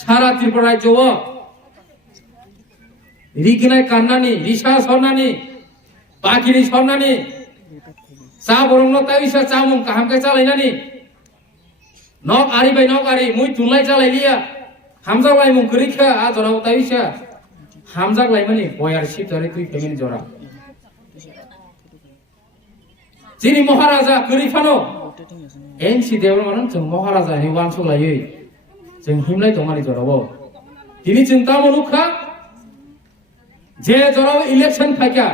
সারা ত্রিপুরা রাজ্য রিকিনাই কান্নানি রিসা সরনানি পাখিনি সরনানি চা বরং তাইসা চা মুং কাহামকে চালাইনানি নক আরি বাই নক আরি মুই তুলাই চালাইলিয়া হামজাগলাই মুং করিখা আ জরাও তাইসা হামজাগলাই মানে বয়ার শিবদারে তুই ফেমিনি জরা যিনি মহারাজা করিফানো এনসি দেওয়ার মানে जों মহারাজা নি ওয়ানসলাयै जों হিমলাই দমানি জরাবো তিনি চিন্তা মনুখা যে জরাও ইলেকশন ফাইকা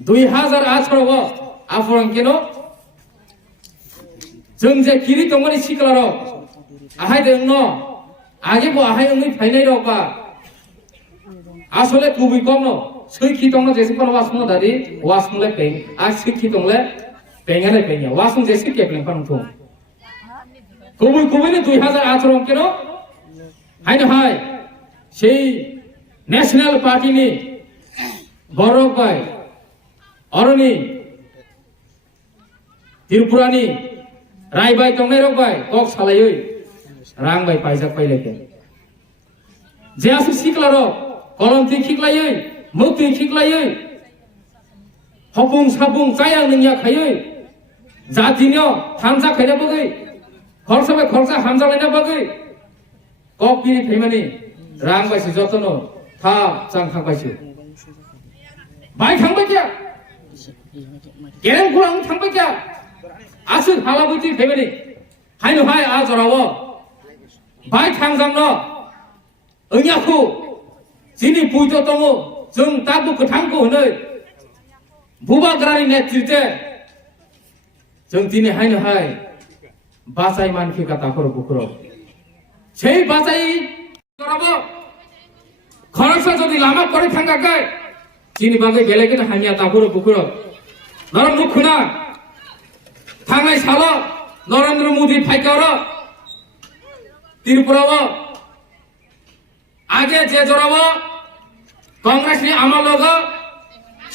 2018 আফরং কেন जों যে কিরি দমানি সিকলার আহাই দেং ন আগে বো আহাই উনি ফাইনাই রবা আসলে খুবই কম ন সৈখি দং যেসে কোন ওয়াসমো দাদি ওয়াসমলে পেং আর সৈখি দংলে পেঙালে পেঙা ওয়াসম যেসে কেপলিং পানথুম খুবই খুবই 2018 কেন হাই না হাই সেই ন্যাশনাল পার্টি নি বড় ভাই অরনি ত্রিপুরানি রায়বাই দংনাই রবাই কক সালাयै রাং বাই পাইজাক পাইলেকে যে আসু সিকলার কলমতি খিকলাयै মুক্তি খিকলাयै হপুং সাপুং চায়া नोंया खायै জাতিনিও থামজা খাইনা বগै খরসাবে খরসা হামজা লাইনা বগै কক বিনি ফেমানি রাং বাইसि যতन था চাং थांबायसो बाय थांबाय क्या गेरें गुरां थांबाय क्या आसु हालाबुति फेमानि हायनो हाय आ जरावो बाय थांजांनो ओंयाखौ जिनि बुइद दङ जों दाबु गोथांखौ होनो बुबाग्रानि नेतृत्वे जों दिनै हायनो हाय बासाय मानखि गाताखर बुखर সেই বাজাই জরাবো খরচা যদি লামা করে থাঙ্গাকাय जिनि बागै बेलेगेन हानिया दाखर बुखर नरम मुखुना थांनाय साल नरेंद्र मोदी फाइकार त्रिपुराव आगे जे जरावो कांग्रेस नि आमा लोग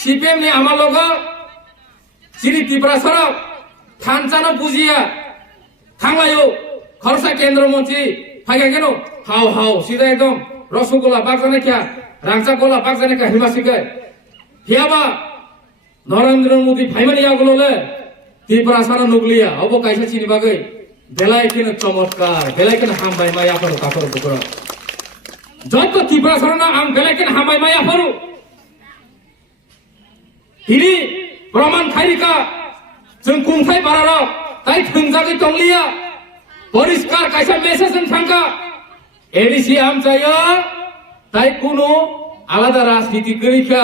सीपीएम नि आमा लोग जिनि त्रिपुरा सरक थानचानो बुजिया थांलायो खरसा केंद्र मंत्री फाइगा केन हाव हाव सीधा एकदम रसगोल्ला बागजाने क्या रांचा गोला बागजाने क्या हिमासिके हियाबा नरेंद्र मोदी फाइमानि आगोलले त्रिपुरा सारा नुगलिया अब कायसा चिनि बागै बेलायकेन चमत्कार बेलायकेन हामबाय मायाफोर काफोर बुकर যত ত্রিপুরা সরনা আম বেলাকেন হামাই মায়া ফরু হিনি প্রমাণ খাইরিকা जों खुंथाय बारार ताई थोंजागै दंलिया परिष्कार कायसा मेसेज थांगा एडिसि आम जायो ताई कुनु आलादा राजनीति गैखा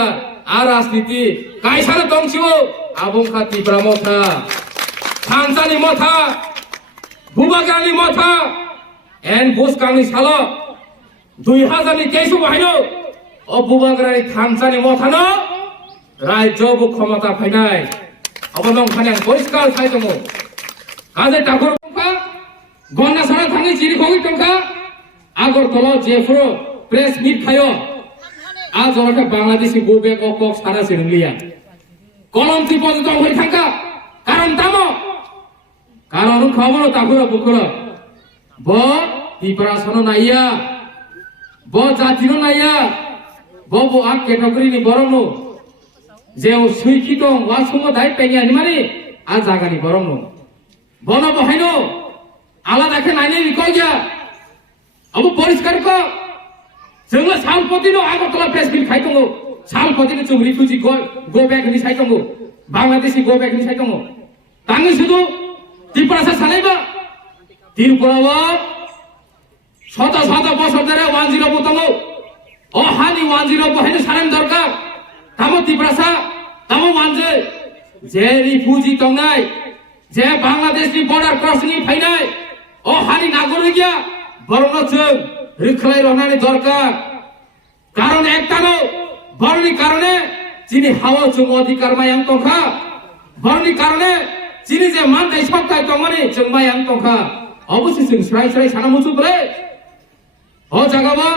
आ राजनीति कायसानो दंसिओ आबंखा त्रिपुरा मथा थानसानि मथा बुबागानि मथा एन बुसकांनि सालो 2023 बाहायनो अबुबाग्रानि थानसानि मथानो रायजोबो क्षमता फायनाय अबनं खाने परिष्कार थाय दङ काजे टाकर टंका गन्ना सारा थाङै जिरि खगै टंका आगरतला जेफ्रो प्रेस मिट खायो आ जरका बांलादेशी गोबे कक सारा सिरलिया कलम टिपो दं हय थांका कारण तामो कारण खबर टाकर बुकर ब प्रिपारेसन नाइया ब जातिनो नाइया ब आ कैटेगरी नि बरंनो जे सुइखि दं वासुमो दाय पेनियानि माने आ जागानि बरंनो बनो बहायनो आलादाखे नायनाय बिखय गया अब परिष्कार को जोङो सालपतिनो आगरतला प्रेस मिट खाय दङ सालपतिनो जों रिफुजि गो बेक नि साय दङ बांलादेशी गो बेक नि साय दङ ताङै सुदु त्रिपुरा सानायबा त्रिपुराव শত শত বছর ধরে 104 দङ ও হানি 104 বহাইনো সারেন দরকার তামো ত্রিপুরা তামো মানজে যে রিফুজি দंनाय যে বাংলাদেশনি বর্ডার ক্রসিং ফাইনাय ও হানি নাগরিকিয়া বরং जों রক্ষায় রহনানি দরকার কারণ একটানো বরনি কারণে যিনি হাওয়া जों অধিকার মায়াং তখা বরনি কারণে যিনি যে মানতাই সত্তায় দंमानि जों মায়াং তখা অবশ্যই जों স্রাই স্রাই সানা মুচুবরে ও জাগাবা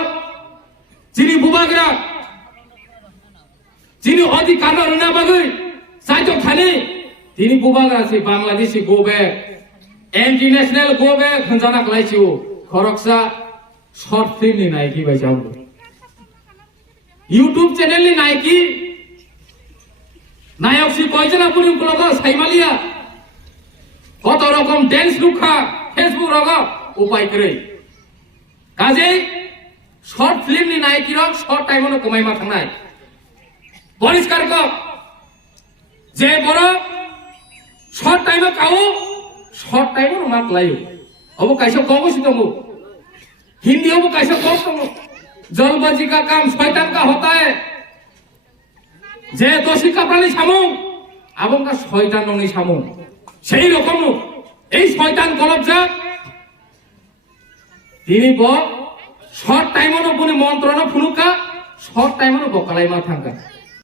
যিনি বুবাগ্রা যিনি অধিকার রনা বাগৈ সাইতো খানি তিনি বুবাগ্রা সে Bangladeshi go back anti national go back হনজানা ক্লাইছিও খরকসা শর্ট ফিল্ম নি নায়কি ভাই যাও ইউটিউব চ্যানেল নি নায়কি নায়ক সি কয়জন পুরি ব্লগ সাইমালিয়া কত রকম ড্যান্স লুখা ফেসবুক রগ উপায় করে কাজে শর্ট ফিল্ম নি নায়কি রক শর্ট টাইম কমাইমা থাকনাই পরিষ্কার ক যে বড় শর্ট টাইমে কাউ শর্ট টাইম মাত লাইও अब कैसे कम दो हिंदी अब कैसे कम जलबाजी का काम शैतान का होता है जे दोषी का प्राणी सामू अब का शैतान नहीं सामू সেই রকম এই শয়তান গলবজা তিনি ব শর্ট টাইমনো পুনি মন্ত্রণ ফুনুকা শর্ট টাইমনো বকালাই মা থাকা